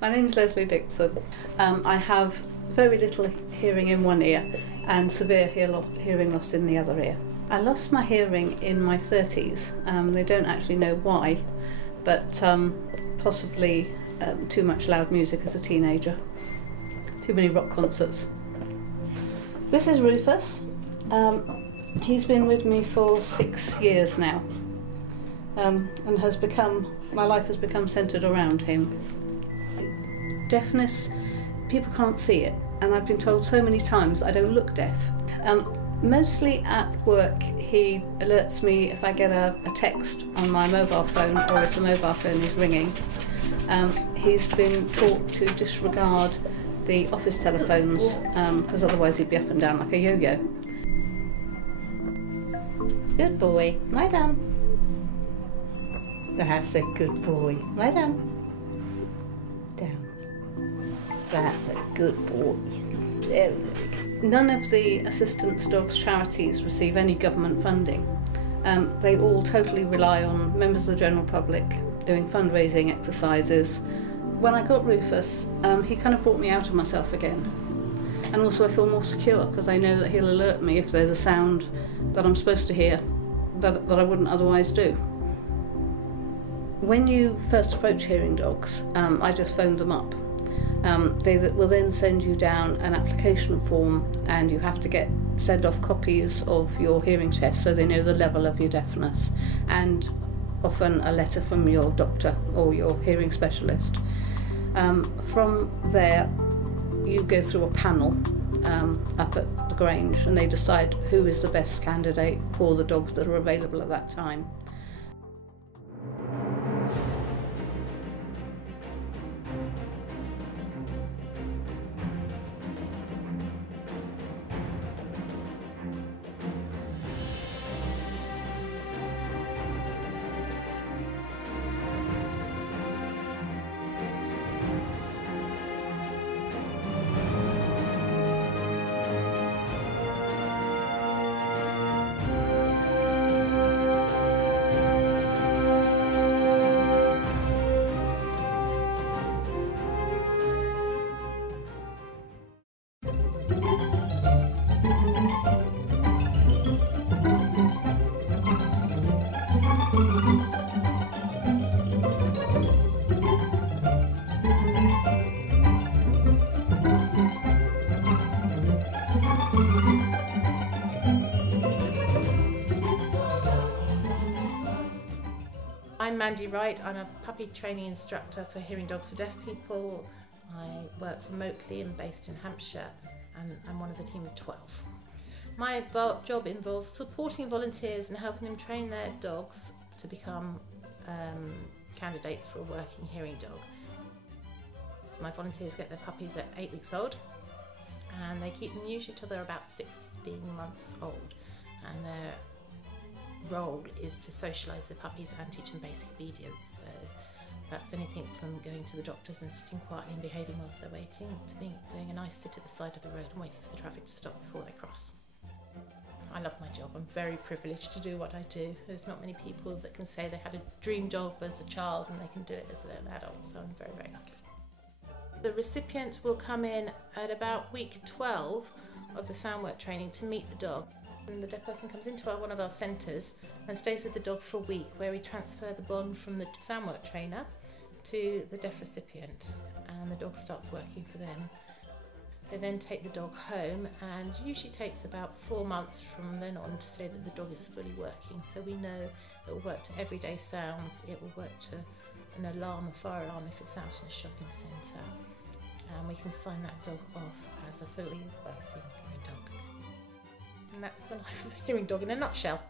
My name's Leslie Dixon. I have very little hearing in one ear and severe hearing loss in the other ear. I lost my hearing in my 30s. They don't actually know why, but possibly too much loud music as a teenager. Too many rock concerts. This is Rufus. He's been with me for 6 years now, and my life has become centred around him. Deafness, people can't see it, and I've been told so many times I don't look deaf. Mostly at work, he alerts me if I get a text on my mobile phone or if the mobile phone is ringing. He's been taught to disregard the office telephones because otherwise he'd be up and down like a yo-yo. Good boy, lie down. That's a good boy, lie down. Down. That's a good boy. None of the assistance dogs charities receive any government funding. They all totally rely on members of the general public doing fundraising exercises. When I got Rufus, he kind of brought me out of myself again. And also I feel more secure because I know that he'll alert me if there's a sound that I'm supposed to hear that I wouldn't otherwise do. When you first approach hearing dogs, I just phoned them up. They will then send you down an application form, and you have to send off copies of your hearing test so they know the level of your deafness, and often a letter from your doctor or your hearing specialist. From there you go through a panel up at the Grange, and they decide who is the best candidate for the dogs that are available at that time. I'm Mandy Wright. I'm a puppy training instructor for Hearing Dogs for Deaf People. I work remotely and based in Hampshire, and I'm one of a team of 12. My job involves supporting volunteers and helping them train their dogs to become candidates for a working hearing dog. My volunteers get their puppies at 8 weeks old, and they keep them usually till they're about 16 months old, and their role is to socialise the puppies and teach them basic obedience. So that's anything from going to the doctors and sitting quietly and behaving whilst they're waiting, to doing a nice sit at the side of the road and waiting for the traffic to stop before they cross. I love my job. I'm very privileged to do what I do. There's not many people that can say they had a dream job as a child and they can do it as an adult, so I'm very, very lucky. The recipient will come in at about week 12 of the sound work training to meet the dog. And the deaf person comes into one of our centres and stays with the dog for a week, where we transfer the bond from the sound work trainer to the deaf recipient, and the dog starts working for them. They then take the dog home, and usually takes about 4 months from then on to say that the dog is fully working. So we know it will work to everyday sounds, it will work to an alarm, a fire alarm if it's out in a shopping centre, and we can sign that dog off as a fully working hearing dog. And that's the life of a hearing dog in a nutshell.